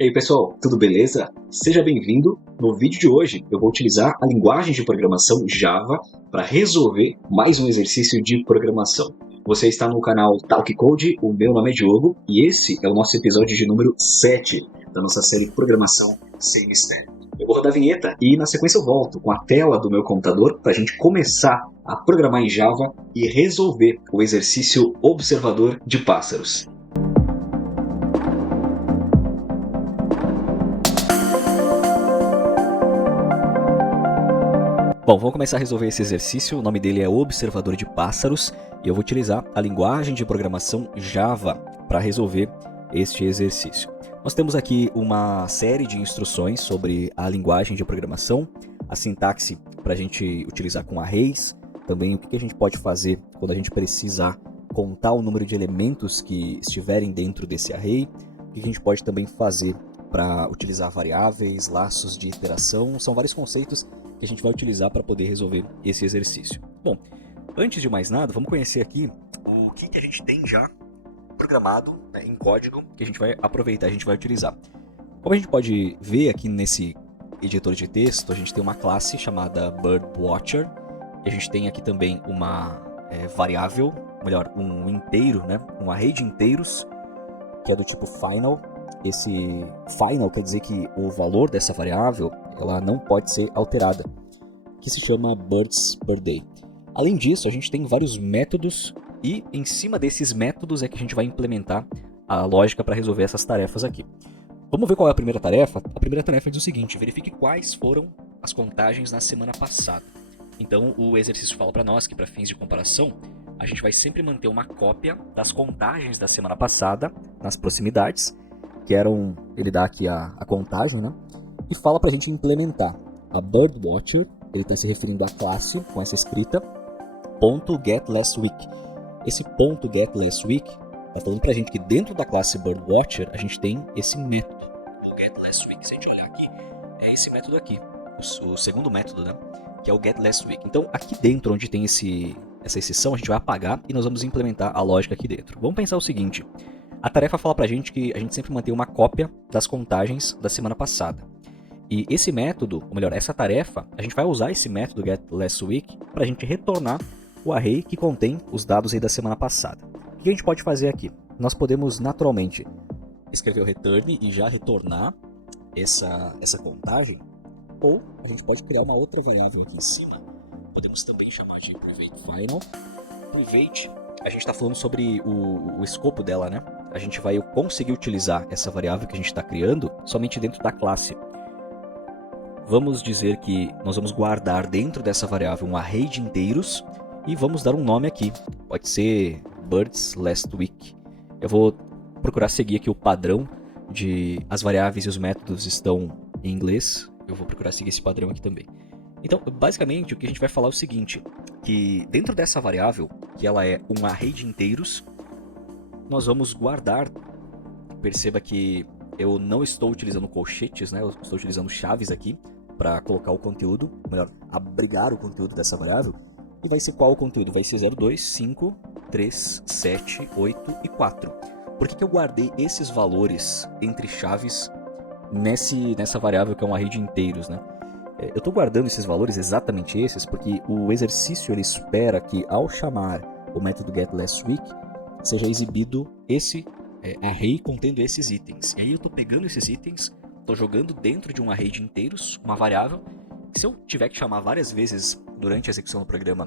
E aí pessoal, tudo beleza? Seja bem-vindo! No vídeo de hoje eu vou utilizar a linguagem de programação Java para resolver mais um exercício de programação. Você está no canal Talk Code, o meu nome é Diogo e esse é o nosso episódio de número 7 da nossa série Programação Sem Mistério. Eu vou rodar a vinheta e na sequência eu volto com a tela do meu computador para a gente começar a programar em Java e resolver o exercício observador de pássaros. Bom, vamos começar a resolver esse exercício. O nome dele é Observador de Pássaros e eu vou utilizar a linguagem de programação Java para resolver este exercício. Nós temos aqui uma série de instruções sobre a linguagem de programação, a sintaxe para a gente utilizar com arrays, também o que a gente pode fazer quando a gente precisar contar o número de elementos que estiverem dentro desse array, o que a gente pode também fazer para utilizar variáveis, laços de iteração, são vários conceitos que a gente vai utilizar para poder resolver esse exercício. Bom, antes de mais nada, vamos conhecer aqui o que a gente tem já programado, né, em código que a gente vai aproveitar, a gente vai utilizar. Como a gente pode ver aqui nesse editor de texto, a gente tem uma classe chamada birdwatcher, e a gente tem aqui também uma variável, melhor, um inteiro, né, um array de inteiros, que é do tipo final. Esse final quer dizer que o valor dessa variável ela não pode ser alterada, que se chama birds per day. Além disso, a gente tem vários métodos e em cima desses métodos é que a gente vai implementar a lógica para resolver essas tarefas aqui. Vamos ver qual é a primeira tarefa? A primeira tarefa diz o seguinte: verifique quais foram as contagens na semana passada. Então o exercício fala para nós que para fins de comparação, a gente vai sempre manter uma cópia das contagens da semana passada nas proximidades, que eram, ele dá aqui a contagem, né? E fala pra gente implementar a birdwatcher, ele está se referindo à classe com essa escrita, .getLastWeek. Esse .getLastWeek está falando pra gente que dentro da classe birdwatcher a gente tem esse método, o getLastWeek. Se a gente olhar aqui, é esse método aqui, o segundo método, né? Que é o getLastWeek. Então aqui dentro, onde tem essa exceção, a gente vai apagar e nós vamos implementar a lógica aqui dentro. Vamos pensar o seguinte: a tarefa fala pra gente que a gente sempre mantém uma cópia das contagens da semana passada. E esse método, ou melhor, essa tarefa, a gente vai usar esse método getLastWeek para a gente retornar o array que contém os dados aí da semana passada. O que a gente pode fazer aqui? Nós podemos naturalmente escrever o return e já retornar essa contagem, ou a gente pode criar uma outra variável aqui em cima. Podemos também chamar de private final. Private, a gente está falando sobre o escopo dela, né? A gente vai conseguir utilizar essa variável que a gente está criando somente dentro da classe. Vamos dizer que nós vamos guardar dentro dessa variável um array de inteiros e vamos dar um nome aqui. Pode ser birds last week. Eu vou procurar seguir aqui o padrão de as variáveis e os métodos estão em inglês. Eu vou procurar seguir esse padrão aqui também. Então, basicamente, o que a gente vai falar é o seguinte, que dentro dessa variável, que ela é um array de inteiros, nós vamos guardar. Perceba que eu não estou utilizando colchetes, né? Eu estou utilizando chaves aqui para colocar o conteúdo, ou melhor, abrigar o conteúdo dessa variável. E vai ser qual o conteúdo? Vai ser 0, 2, 5, 3, 7, 8 e 4. Por que eu guardei esses valores entre chaves nessa variável que é um array de inteiros, né? Eu estou guardando esses valores, exatamente esses, porque o exercício ele espera que ao chamar o método getLastWeek seja exibido esse array contendo esses itens. E aí eu estou pegando esses itens, estou jogando dentro de um array de inteiros, uma variável. Se eu tiver que chamar várias vezes durante a execução do programa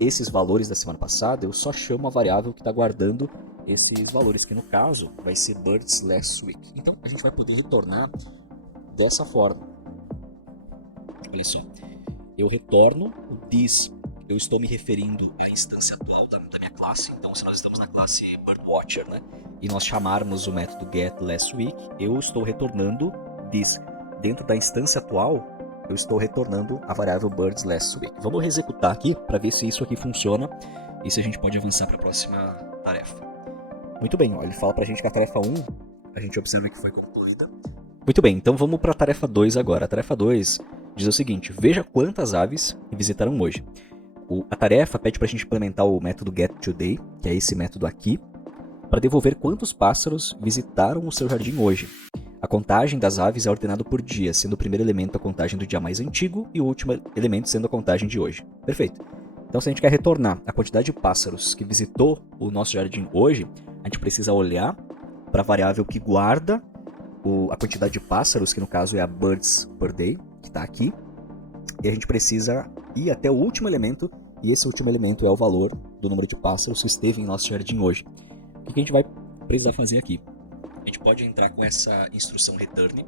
esses valores da semana passada, eu só chamo a variável que está guardando esses valores, que no caso vai ser birds last week. Então a gente vai poder retornar dessa forma. Olha só, eu retorno o this. Eu estou me referindo à instância atual da minha classe. Então, se nós estamos na classe birdwatcher, né, e nós chamarmos o método getLastWeek, eu estou retornando this. Dentro da instância atual, eu estou retornando a variável birds last week. Vamos executar aqui para ver se isso aqui funciona e se a gente pode avançar para a próxima tarefa. Muito bem, ó, ele fala para a gente que a tarefa 1, a gente observa que foi concluída. Muito bem, então vamos para a tarefa 2 agora. A tarefa 2 diz o seguinte: veja quantas aves visitaram hoje. A tarefa pede para a gente implementar o método getToday, que é esse método aqui. para devolver quantos pássaros visitaram o seu jardim hoje. A contagem das aves é ordenada por dia, sendo o primeiro elemento a contagem do dia mais antigo e o último elemento sendo a contagem de hoje. Perfeito. Então, se a gente quer retornar a quantidade de pássaros que visitou o nosso jardim hoje, a gente precisa olhar para a variável que guarda a quantidade de pássaros, que no caso é a birds per day, que está aqui, e a gente precisa ir até o último elemento, e esse último elemento é o valor do número de pássaros que esteve em nosso jardim hoje. O que a gente vai precisar fazer aqui? A gente pode entrar com essa instrução return,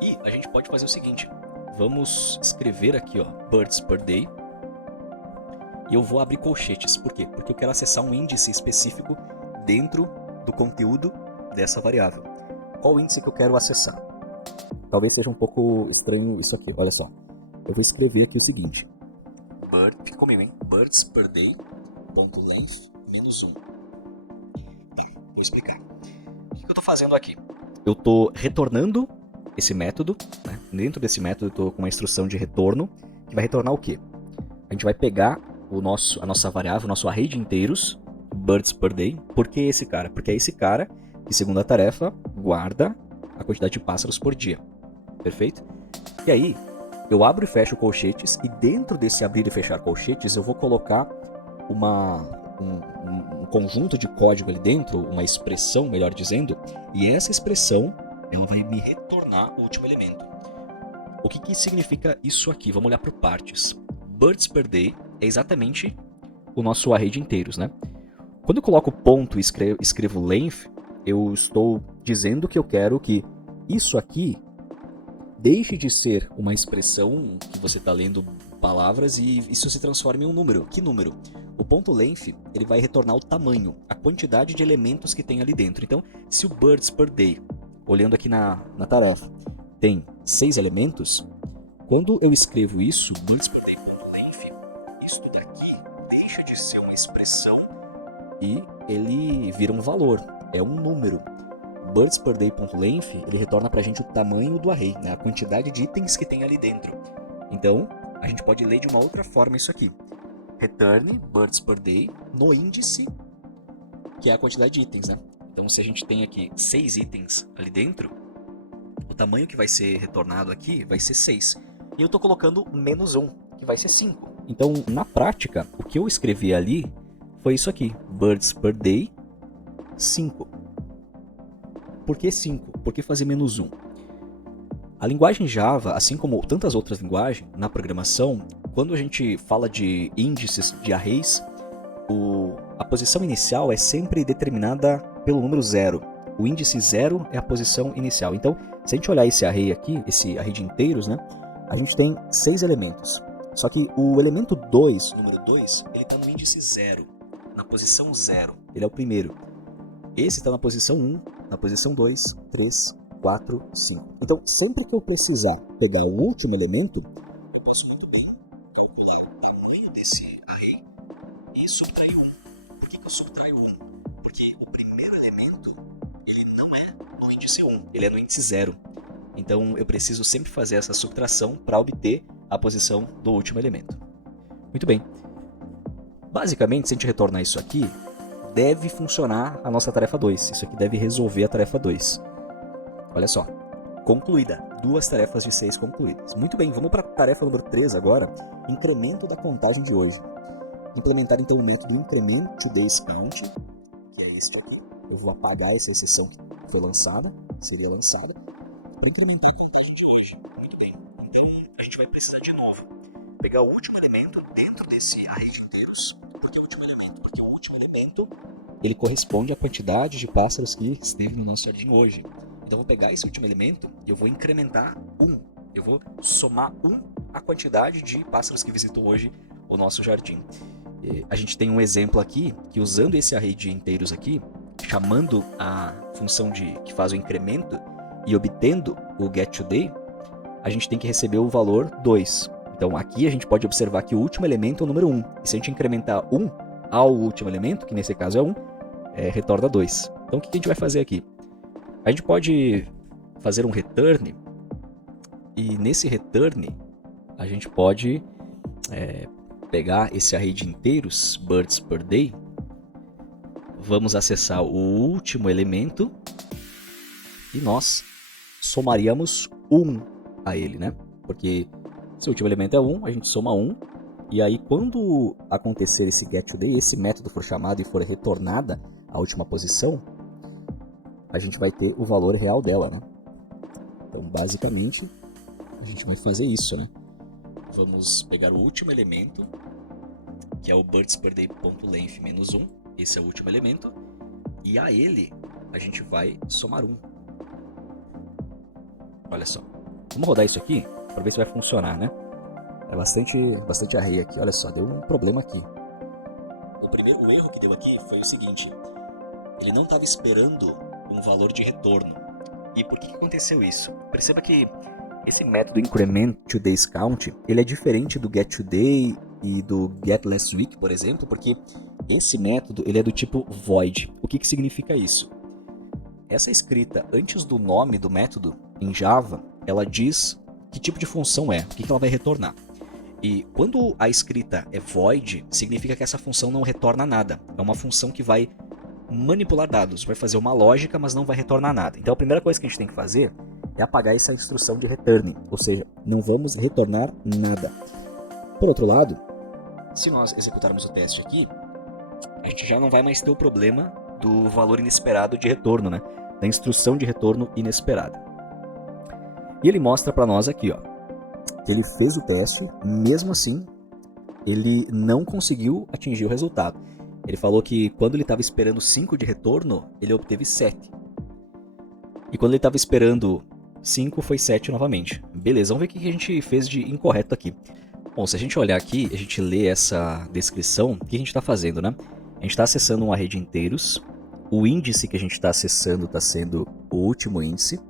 e a gente pode fazer o seguinte, vamos escrever aqui, ó, birds per day, e eu vou abrir colchetes. Por quê? Porque eu quero acessar um índice específico dentro do conteúdo dessa variável. Qual índice que eu quero acessar? Talvez seja um pouco estranho isso aqui, olha só. Eu vou escrever aqui o seguinte. Fica comigo, hein? Birds per day, .length, -1. Tá, vou explicar. O que eu estou fazendo aqui? Eu estou retornando esse método, né? Dentro desse método eu estou com uma instrução de retorno, que vai retornar o quê? A gente vai pegar a nossa variável, o nosso array de inteiros, birds per day. Por que esse cara? Porque é esse cara que, segundo a tarefa, guarda a quantidade de pássaros por dia. Perfeito? E aí, eu abro e fecho colchetes, e dentro desse abrir e fechar colchetes, eu vou colocar um conjunto de código ali dentro, uma expressão, melhor dizendo, e essa expressão ela vai me retornar o último elemento. O que significa isso aqui? Vamos olhar por partes. Birds per day é exatamente o nosso array de inteiros, né? Quando eu coloco ponto e escrevo length, eu estou dizendo que eu quero que isso aqui deixe de ser uma expressão que você está lendo palavras e isso se transforme em um número. Que número? O ponto length ele vai retornar o tamanho, a quantidade de elementos que tem ali dentro. Então, se o birds per day, olhando aqui na tarefa, tem 6 elementos, quando eu escrevo isso, birds per day.length, isso daqui deixa de ser uma expressão e ele vira um valor, é um número. Birds per day.length, ele retorna pra gente o tamanho do array, né? A quantidade de itens que tem ali dentro. Então, a gente pode ler de uma outra forma isso aqui. Return birds per day no índice, que é a quantidade de itens, né? Então, se a gente tem aqui 6 itens ali dentro, o tamanho que vai ser retornado aqui vai ser 6. E eu estou colocando -1, que vai ser 5. Então, na prática, o que eu escrevi ali foi isso aqui. Birds per day, 5. Por que 5? Por que fazer -1? A linguagem Java, assim como tantas outras linguagens, na programação, quando a gente fala de índices de arrays, a posição inicial é sempre determinada pelo número 0. O índice 0 é a posição inicial. Então, se a gente olhar esse array aqui, esse array de inteiros, né, a gente tem 6 elementos. Só que o elemento 2, número 2, ele está no índice 0, na posição 0. Ele é o primeiro. Esse está na posição 1, na posição 2, 3, 4, 5. Então, sempre que eu precisar pegar o último elemento, eu posso muito bem calcular o tamanho desse array e subtrair 1. Por que eu subtraio 1? Porque o primeiro elemento, ele não é no índice 1, ele é no índice 0. Então, eu preciso sempre fazer essa subtração para obter a posição do último elemento. Muito bem. Basicamente, se a gente retornar isso aqui, deve funcionar a nossa tarefa 2. Isso aqui deve resolver a tarefa 2. Olha só. Concluída. 2 tarefas de 6 concluídas. Muito bem, vamos para a tarefa número 3 agora. Incremento da contagem de hoje. Implementar então o método increment today's count, que é este aqui. Eu vou apagar essa exceção que foi lançada, seria lançada, para incrementar a contagem de hoje. Muito bem. Então, a gente vai precisar de novo pegar o último elemento dentro desse array de inteiros. Por que o último elemento? Porque o último elemento ele corresponde à quantidade de pássaros que esteve no nosso jardim hoje. Então eu vou pegar esse último elemento e eu vou incrementar 1. Eu vou somar 1 à quantidade de pássaros que visitou hoje o nosso jardim. A gente tem um exemplo aqui que usando esse array de inteiros aqui, chamando a função que faz o incremento e obtendo o getToday, a gente tem que receber o valor 2. Então aqui a gente pode observar que o último elemento é o número 1. E se a gente incrementar 1 ao último elemento, que nesse caso é 1, retorna 2. Então o que a gente vai fazer aqui? A gente pode fazer um return, e nesse return a gente pode pegar esse array de inteiros, birds per day, vamos acessar o último elemento e nós somaríamos 1 a ele, né? Porque se o último elemento é 1, a gente soma 1. E aí, quando acontecer esse getToday, esse método for chamado e for retornada a última posição, a gente vai ter o valor real dela, né? Então, basicamente, a gente vai fazer isso, né? Vamos pegar o último elemento, que é o birdsperday.length menos 1. Esse é o último elemento. E a ele, a gente vai somar 1. Olha só. Vamos rodar isso aqui para ver se vai funcionar, né? É bastante array aqui. Olha só, deu um problema aqui. O erro que deu aqui foi o seguinte. Ele não estava esperando um valor de retorno. E por que aconteceu isso? Perceba que esse método increment_today'sCount, ele é diferente do getToday e do getLastWeek, por exemplo, porque esse método ele é do tipo void. O que significa isso? Essa escrita antes do nome do método em Java, ela diz que tipo de função é, o que ela vai retornar. E quando a escrita é void, significa que essa função não retorna nada. É uma função que vai manipular dados, vai fazer uma lógica, mas não vai retornar nada. Então a primeira coisa que a gente tem que fazer é apagar essa instrução de return, ou seja, não vamos retornar nada. Por outro lado, se nós executarmos o teste aqui, a gente já não vai mais ter o problema do valor inesperado de retorno, né? Da instrução de retorno inesperada. E ele mostra para nós aqui, ó, que ele fez o teste, mesmo assim, ele não conseguiu atingir o resultado. Ele falou que quando ele estava esperando 5 de retorno, ele obteve 7. E quando ele estava esperando 5, foi 7 novamente. Beleza, vamos ver o que a gente fez de incorreto aqui. Bom, se a gente olhar aqui, a gente lê essa descrição, o que a gente está fazendo, né? A gente está acessando um array de inteiros, o índice que a gente está acessando está sendo o último índice.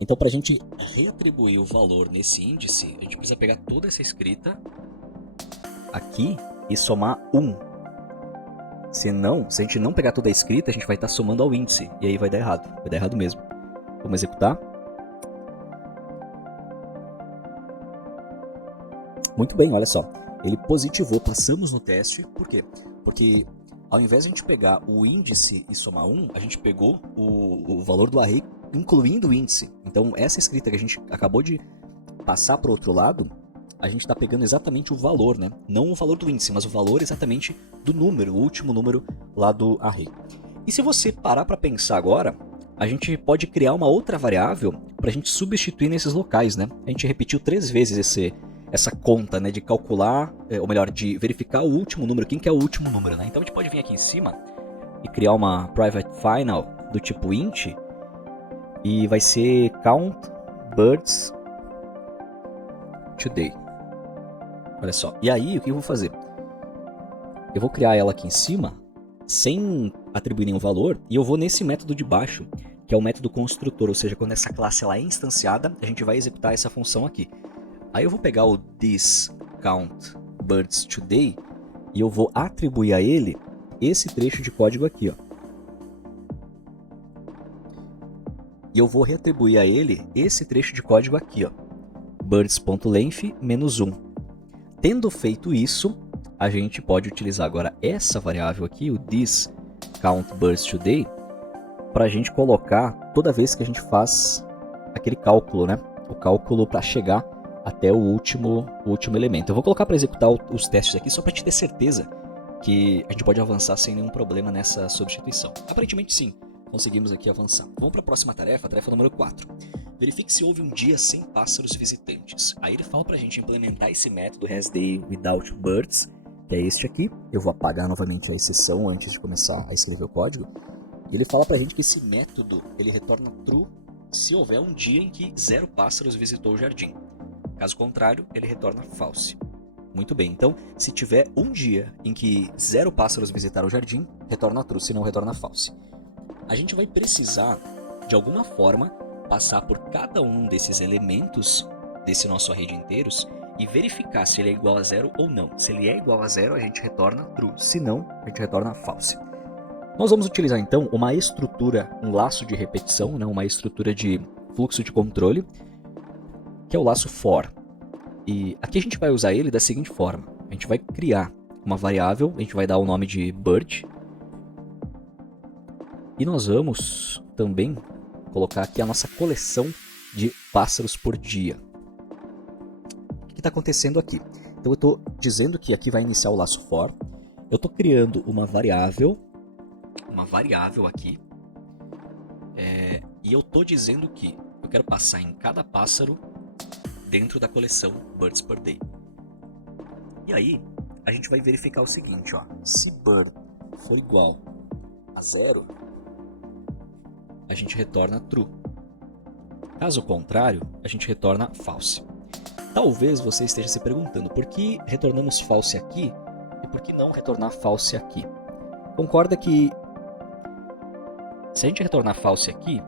Então, para a gente reatribuir o valor nesse índice, a gente precisa pegar toda essa escrita aqui e somar 1. Se a gente não pegar toda a escrita, a gente vai estar somando ao índice, e aí vai dar errado mesmo. Vamos executar. Muito bem, olha só, ele positivou, passamos no teste, por quê? Porque ao invés de a gente pegar o índice e somar 1, a gente pegou o valor do array incluindo o índice. Então essa escrita que a gente acabou de passar para o outro lado, a gente está pegando exatamente o valor, né? Não o valor do índice, mas o valor exatamente do número, o último número lá do array. E se você parar para pensar agora, a gente pode criar uma outra variável para a gente substituir nesses locais, né? A gente repetiu 3 vezes essa conta, né, de calcular, ou melhor, de verificar o último número, quem que é o último número, né? Então a gente pode vir aqui em cima e criar uma private final do tipo int, e vai ser count birds today. Olha só. E aí, o que eu vou fazer? Eu vou criar ela aqui em cima, sem atribuir nenhum valor, e eu vou nesse método de baixo, que é o método construtor, ou seja, quando essa classe ela é instanciada, a gente vai executar essa função aqui. Aí eu vou pegar o this count birds today e eu vou atribuir a ele esse trecho de código aqui, ó. E eu vou reatribuir a ele esse trecho de código aqui, ó, birds.length menos 1. Tendo feito isso, a gente pode utilizar agora essa variável aqui, o this count birds today, para a gente colocar toda vez que a gente faz aquele cálculo, né? O cálculo para chegar até o último elemento. Eu vou colocar para executar os testes aqui só para te ter certeza que a gente pode avançar sem nenhum problema nessa substituição. Aparentemente sim, conseguimos aqui avançar. Vamos para a próxima tarefa, a tarefa número 4. Verifique se houve um dia sem pássaros visitantes. Aí ele fala para a gente implementar esse método hasDay without birds, que é este aqui. Eu vou apagar novamente a exceção antes de começar a escrever o código. E ele fala para a gente que esse método ele retorna true se houver um dia em que 0 pássaros visitou o jardim. Caso contrário, ele retorna false. Muito bem, então, se tiver um dia em que 0 pássaros visitaram o jardim, retorna true, se não retorna false. A gente vai precisar, de alguma forma, passar por cada um desses elementos desse nosso array de inteiros e verificar se ele é igual a 0 ou não. Se ele é igual a 0, a gente retorna true, se não, a gente retorna false. Nós vamos utilizar, então, uma estrutura, um laço de repetição, né, uma estrutura de fluxo de controle, que é o laço for. E aqui a gente vai usar ele da seguinte forma. A gente vai criar uma variável, a gente vai dar o nome de bird, E nós vamos também colocar aqui a nossa coleção de pássaros por dia. O que está acontecendo aqui? Então eu estou dizendo que aqui vai iniciar o laço for. Eu estou criando uma variável aqui. E eu estou dizendo que eu quero passar em cada pássaro dentro da coleção Birds per Day. E aí, a gente vai verificar o seguinte, ó. Se bird for igual a 0, a gente retorna true. Caso contrário, a gente retorna false. Talvez você esteja se perguntando por que retornamos false aqui e por que não retornar false aqui. Concorda que se a gente retornar false aqui,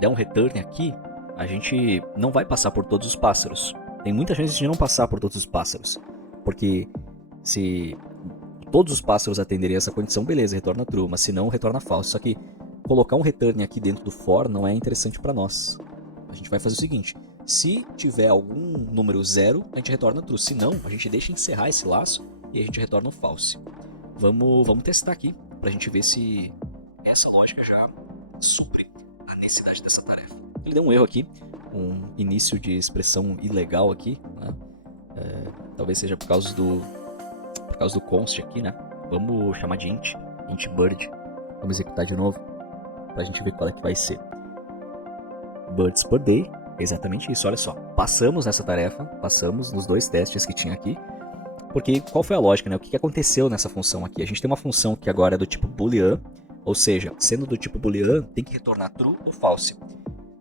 der um return aqui, a gente não vai passar por todos os pássaros. Tem muita chance de não passar por todos os pássaros. Porque se todos os pássaros atenderem essa condição, beleza, retorna true, mas se não, retorna false. Só que colocar um return aqui dentro do for não é interessante para nós. A gente vai fazer o seguinte, se tiver algum número 0, a gente retorna true. Se não, a gente deixa encerrar esse laço e a gente retorna o false. Vamos testar aqui para a gente ver se essa lógica já supre a necessidade dessa tarefa. Ele deu um erro aqui, um início de expressão ilegal aqui, né? Talvez seja por causa do const aqui, né? Vamos chamar de int bird. Vamos executar de novo pra gente ver qual é que vai ser. Birds per day, exatamente isso, olha só. Passamos nessa tarefa, passamos nos 2 testes que tinha aqui. Porque qual foi a lógica, né? O que aconteceu nessa função aqui? A gente tem uma função que agora é do tipo boolean, ou seja, sendo do tipo boolean, tem que retornar true ou false.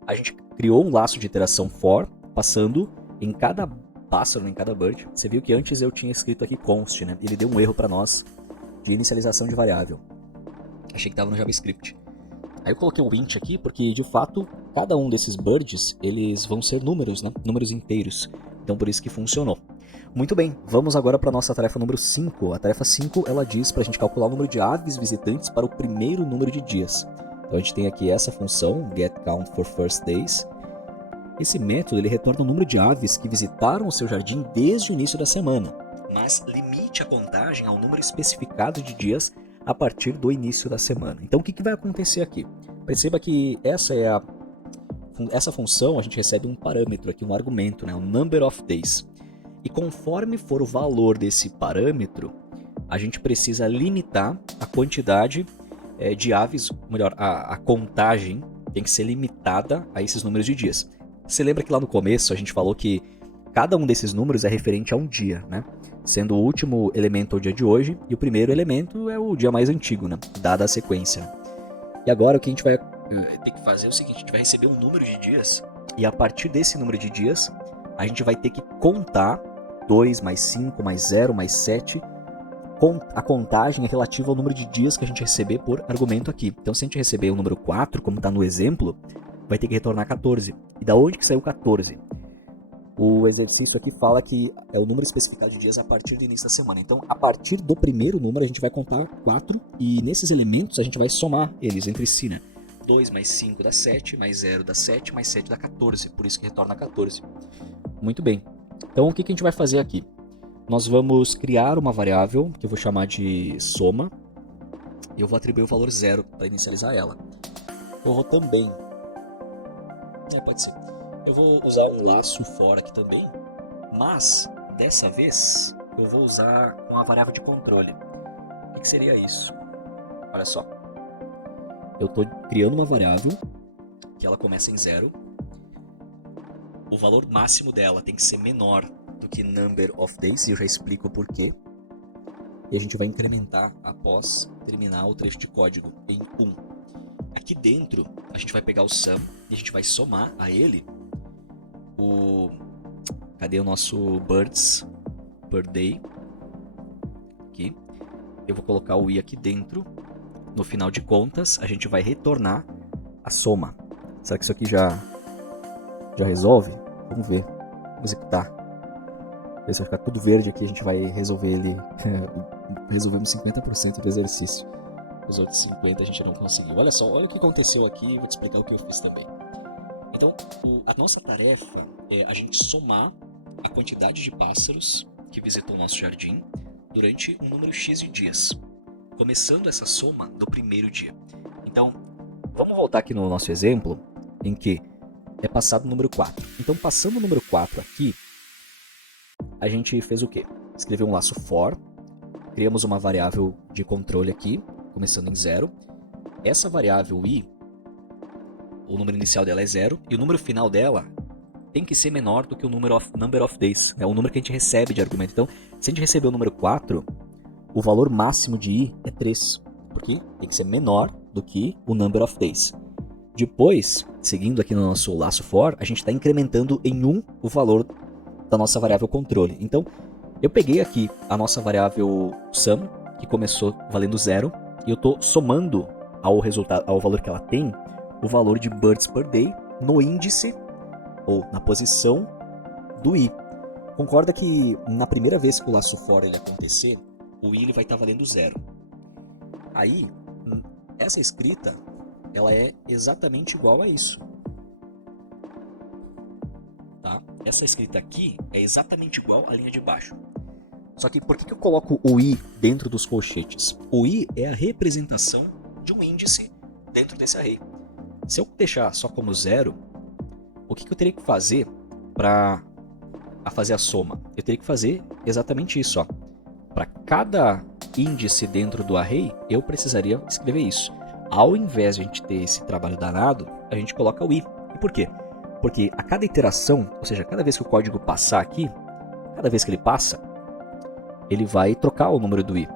A gente criou um laço de iteração for, passando em cada pássaro, em cada bird. Você viu que antes eu tinha escrito aqui const, né? Ele deu um erro para nós de inicialização de variável. Achei que estava no JavaScript. Aí eu coloquei o int aqui porque, de fato, cada um desses birds, eles vão ser números, né? Números inteiros. Então, por isso que funcionou. Muito bem, vamos agora para a nossa tarefa número 5. A tarefa 5, ela diz para a gente calcular o número de aves visitantes para o primeiro número de dias. Então, a gente tem aqui essa função, getCountForFirstDays. Esse método ele retorna o número de aves que visitaram o seu jardim desde o início da semana, mas limite a contagem ao número especificado de dias a partir do início da semana. Então, o que vai acontecer aqui? Perceba que essa função a gente recebe um parâmetro aqui, um argumento, né? O number of days. E conforme for o valor desse parâmetro, a gente precisa limitar a quantidade de aves, melhor, a contagem tem que ser limitada a esses números de dias. Você lembra que lá no começo a gente falou que cada um desses números é referente a um dia, né? Sendo o último elemento o dia de hoje e o primeiro elemento é o dia mais antigo, né? Dada a sequência. E agora o que a gente vai ter que fazer é o seguinte, a gente vai receber um número de dias e a partir desse número de dias a gente vai ter que contar 2 mais 5 mais 0 mais 7. A contagem é relativa ao número de dias que a gente receber por argumento aqui. Então se a gente receber o número 4, como está no exemplo, vai ter que retornar 14. E da onde que saiu 14? O exercício aqui fala que é o número especificado de dias a partir do início da semana. Então, a partir do primeiro número, a gente vai contar 4 e nesses elementos a gente vai somar eles entre si, né? 2 mais 5 dá 7, mais 0 dá 7, mais 7 dá 14, por isso que retorna 14. Muito bem. Então, o que a gente vai fazer aqui? Nós vamos criar uma variável que eu vou chamar de soma e eu vou atribuir o valor 0 para inicializar ela. Eu vou também... pode ser. Eu vou usar um laço for aqui também, mas dessa vez eu vou usar uma variável de controle. O que seria isso? Olha só. Eu estou criando uma variável que ela começa em 0. O valor máximo dela tem que ser menor do que number of days, e eu já explico o porquê. E a gente vai incrementar após terminar o trecho de código em 1. Aqui dentro a gente vai pegar o sum e a gente vai somar a ele cadê o nosso birds per day? Aqui. Eu vou colocar o i aqui dentro. No final de contas, a gente vai retornar a soma. Será que isso aqui já resolve? Vamos ver. Vamos executar. Ver se vai ficar tudo verde aqui. A gente vai resolver ele. Resolvemos 50% do exercício. Os outros 50% a gente não conseguiu. Olha só, olha o que aconteceu aqui. Vou te explicar o que eu fiz também. Então, a nossa tarefa é a gente somar a quantidade de pássaros que visitam o nosso jardim durante um número X de dias, começando essa soma do primeiro dia. Então, Vamos voltar aqui no nosso exemplo, em que é passado o número 4. Então, passando o número 4 aqui, a gente fez o quê? Escreveu um laço for, criamos uma variável de controle aqui, começando em 0. Essa variável i, o número inicial dela é 0, e o número final dela tem que ser menor do que o number of days, é o número que a gente recebe de argumento. Então, se a gente receber o número 4, o valor máximo de i é 3, porque tem que ser menor do que o number of days. Depois, seguindo aqui no nosso laço for, a gente está incrementando em 1 o valor da nossa variável controle. Então, eu peguei aqui a nossa variável sum, que começou valendo 0, e eu estou somando ao valor que ela tem, o valor de birds per day no índice, ou na posição do i. Concorda que na primeira vez que o laço for ele acontecer, o i ele vai estar valendo 0. Aí, essa escrita, ela é exatamente igual a isso. Tá? Essa escrita aqui é exatamente igual à linha de baixo. Só que por que eu coloco o i dentro dos colchetes? O i é a representação de um índice dentro desse array. Se eu deixar só como 0, o que eu teria que fazer para fazer a soma? Eu teria que fazer exatamente isso. Para cada índice dentro do array, eu precisaria escrever isso. Ao invés de a gente ter esse trabalho danado, a gente coloca o i. E por quê? Porque a cada iteração, ou seja, cada vez que o código passar aqui, cada vez que ele passa, ele vai trocar o número do i.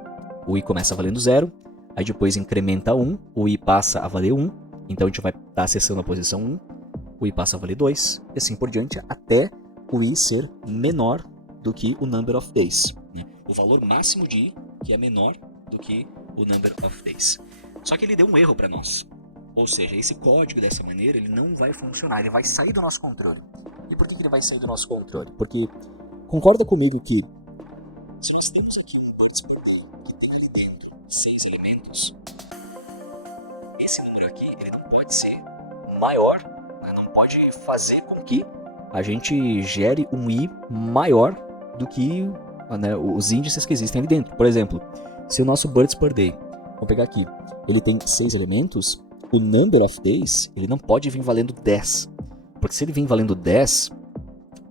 O i começa valendo 0, aí depois incrementa 1, o i passa a valer 1, então a gente vai estar acessando a posição 1, o i passa a valer 2, e assim por diante, até o i ser menor do que o number of days. O valor máximo de i, que é menor do que o number of days. Só que ele deu um erro para nós. Ou seja, esse código dessa maneira, ele não vai funcionar, ele vai sair do nosso controle. E por que ele vai sair do nosso controle? Porque, concorda comigo que se nós temos aqui um birds per day que tem ali dentro 6 elementos, esse número aqui ele não pode ser maior, não pode fazer com que a gente gere um i maior do que os índices que existem ali dentro. Por exemplo, se o nosso birds per day, vamos pegar aqui, ele tem 6 elementos, o number of days ele não pode vir valendo 10. Porque se ele vir valendo 10,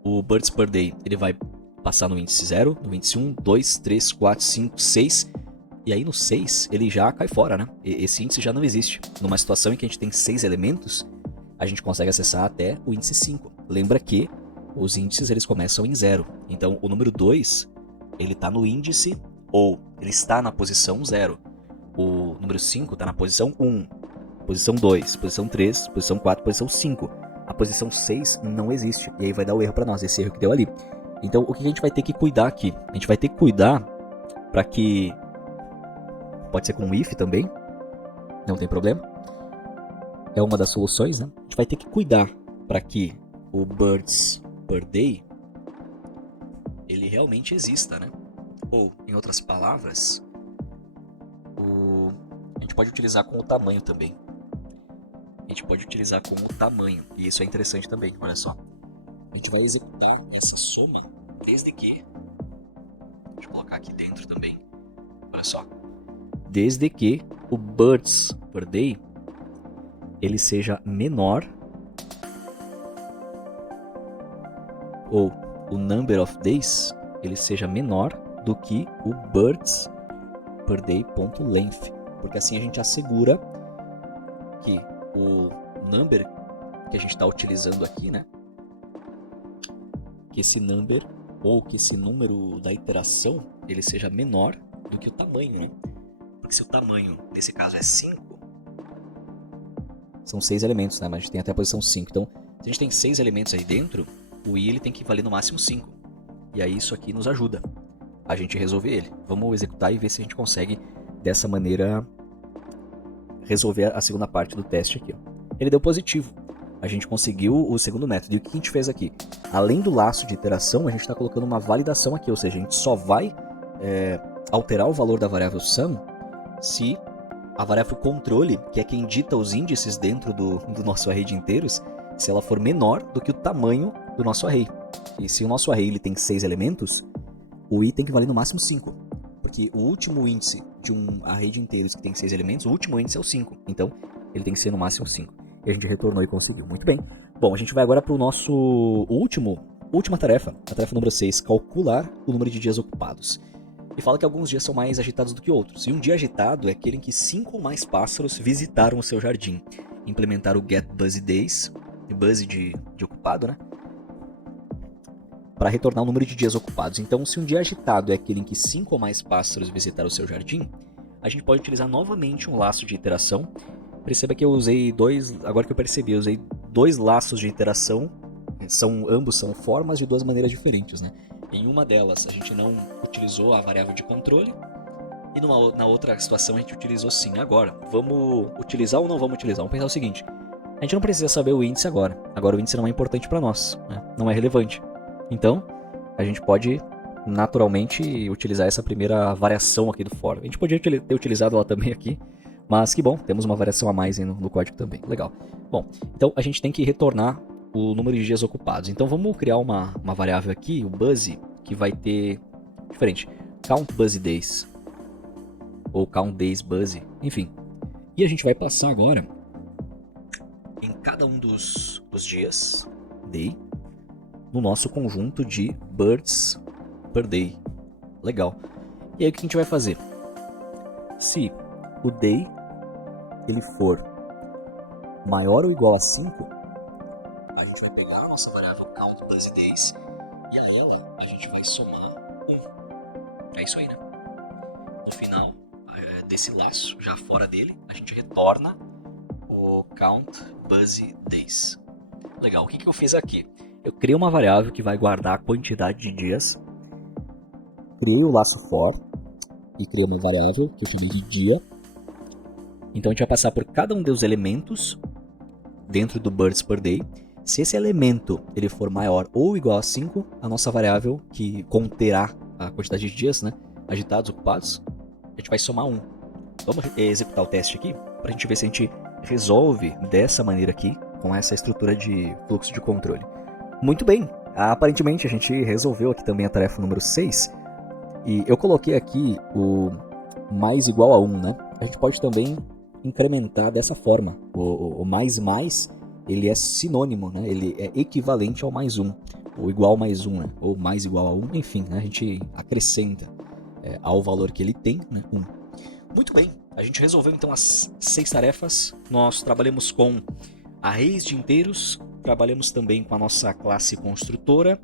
o birds per day ele vai passar no índice 0, no índice 1, 2, 3, 4, 5, 6. E aí no 6 ele já cai fora, né? Esse índice já não existe. Numa situação em que a gente tem 6 elementos, a gente consegue acessar até o índice 5. Lembra que os índices eles começam em 0. Então o número 2 ele está no índice, ou ele está na posição 0. O número 5 está na posição 1, posição 2, posição 3, posição 4, posição 5. A posição 6 não existe, e aí vai dar o erro para nós, esse erro que deu ali. Então o que a gente vai ter que cuidar aqui? A gente vai ter que cuidar para que... Pode ser com um if também, não tem problema. É uma das soluções, né? A gente vai ter que cuidar para que o birds per day ele realmente exista, né? Ou, em outras palavras, a gente pode utilizar com o tamanho também. A gente pode utilizar com o tamanho, e isso é interessante também, olha só. A gente vai executar essa soma desde que... Deixa eu colocar aqui dentro também. Olha só. Desde que o birds per day ele seja menor, ou o number of days ele seja menor do que o birds per day.length, porque assim a gente assegura que o number que a gente está utilizando aqui, né, que esse number ou que esse número da iteração ele seja menor do que o tamanho, né? Porque se o tamanho nesse caso é 5, são 6 elementos, né? Mas a gente tem até a posição 5. Então, se a gente tem 6 elementos aí dentro, o i ele tem que valer no máximo 5. E aí isso aqui nos ajuda a gente resolver ele. Vamos executar e ver se a gente consegue dessa maneira resolver a segunda parte do teste aqui. Ele deu positivo. A gente conseguiu o segundo método. E o que a gente fez aqui? Além do laço de iteração, a gente está colocando uma validação aqui. Ou seja, a gente só vai alterar o valor da variável sum se a variável controle, que é quem dita os índices dentro do nosso array de inteiros, se ela for menor do que o tamanho do nosso array. E se o nosso array ele tem 6 elementos, o i tem que valer no máximo 5. Porque o último índice de um array de inteiros que tem 6 elementos, o último índice é o 5. Então, ele tem que ser no máximo 5. E a gente retornou e conseguiu. Muito bem. Bom, a gente vai agora para o nosso última tarefa, a tarefa número 6, calcular o número de dias ocupados. E fala que alguns dias são mais agitados do que outros. E um dia agitado é aquele em que 5 ou mais pássaros visitaram o seu jardim. Implementar o Get Busy Days, Busy de ocupado, né? Para retornar o número de dias ocupados. Então, se um dia agitado é aquele em que 5 ou mais pássaros visitaram o seu jardim, a gente pode utilizar novamente um laço de iteração. Perceba que eu usei agora que eu percebi, eu usei 2 laços de iteração. Ambos são formas de 2 maneiras diferentes, né? Em uma delas, a gente não utilizou a variável de controle. E na outra situação, a gente utilizou sim. Agora, vamos utilizar ou não vamos utilizar? Vamos pensar o seguinte. A gente não precisa saber o índice agora. Agora o índice não é importante para nós, né? Não é relevante. Então, a gente pode naturalmente utilizar essa primeira variação aqui do for. A gente podia ter utilizado ela também aqui, mas que bom, temos uma variação a mais aí no código também. Legal. Bom, então a gente tem que retornar o número de dias ocupados. Então vamos criar uma variável aqui, o busy, que vai ter diferente, count busy days ou count days busy, enfim. E a gente vai passar agora em cada um dos dias, day, no nosso conjunto de birds per day. Legal. E aí o que a gente vai fazer? Se o day ele for maior ou igual a 5, a gente vai pegar a nossa variável count busy days e a ela a gente vai somar 1. É isso aí, né? No final desse laço, já fora dele, a gente retorna o count busy days. Legal. O que eu fiz aqui? Eu criei uma variável que vai guardar a quantidade de dias. Criei o laço for e criei uma variável que eu chamei de dia. Então a gente vai passar por cada um dos elementos dentro do birds per day. Se esse elemento ele for maior ou igual a 5, a nossa variável que conterá a quantidade de dias, né, agitados, ocupados, a gente vai somar 1. Vamos executar o teste aqui para a gente ver se a gente resolve dessa maneira aqui com essa estrutura de fluxo de controle. Muito bem, aparentemente a gente resolveu aqui também a tarefa número 6 e eu coloquei aqui o mais igual a 1, né? A gente pode também incrementar dessa forma, o mais, ele é sinônimo, né? Ele é equivalente ao mais 1, ou igual mais 1, né? Ou mais igual a 1, enfim, né? A gente acrescenta ao valor que ele tem, né? 1. Muito bem, a gente resolveu então as 6 tarefas, nós trabalhamos com arrays de inteiros, trabalhamos também com a nossa classe construtora,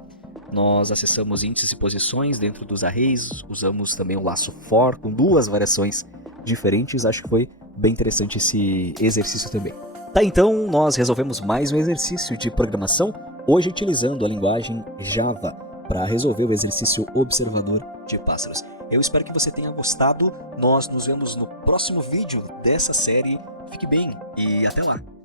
nós acessamos índices e posições dentro dos arrays, usamos também o laço for com 2 variações diferentes, acho que foi bem interessante esse exercício também. Tá, então nós resolvemos mais um exercício de programação, hoje utilizando a linguagem Java para resolver o exercício observador de pássaros. Eu espero que você tenha gostado, nós nos vemos no próximo vídeo dessa série, fique bem e até lá!